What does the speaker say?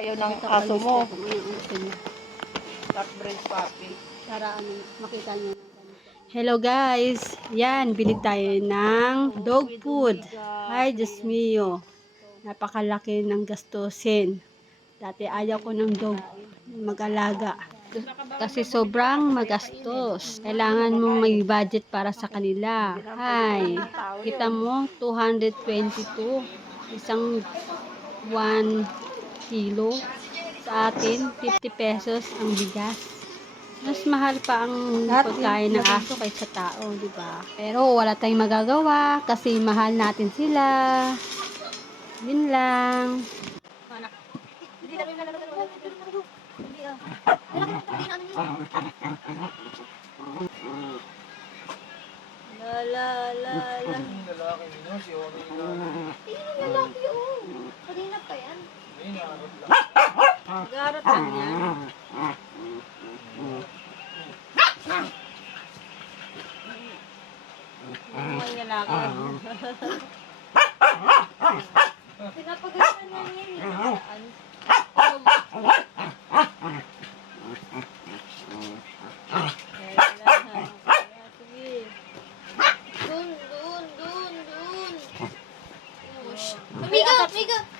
Ayaw ng aso mo. Dark breast puppy. Para makita niyo. Hello guys. Yan, bili tayo ng dog food. Ay, Diyos mio. Napakalaki ng gastusin. Dati ayaw ko ng dog mag-alaga. Kasi sobrang magastos. Kailangan mong may budget para sa kanila. Ay, kita mo, 222. Isang 1 kilo. Sa atin, 50 pesos ang bigas. Mas mahal pa ang pagkain ng aso kaysa tao, di ba? Pero wala tayong magagawa kasi mahal natin sila. Yun lang. La la la la. Lalaki nyo, si Ori na. Tingnan yung lalaki yun. Kanina pa yan. May naarot lang. Garot lang yan. May lalaki. Pinapagalitan na niya yun. Sige. Dun. Miga!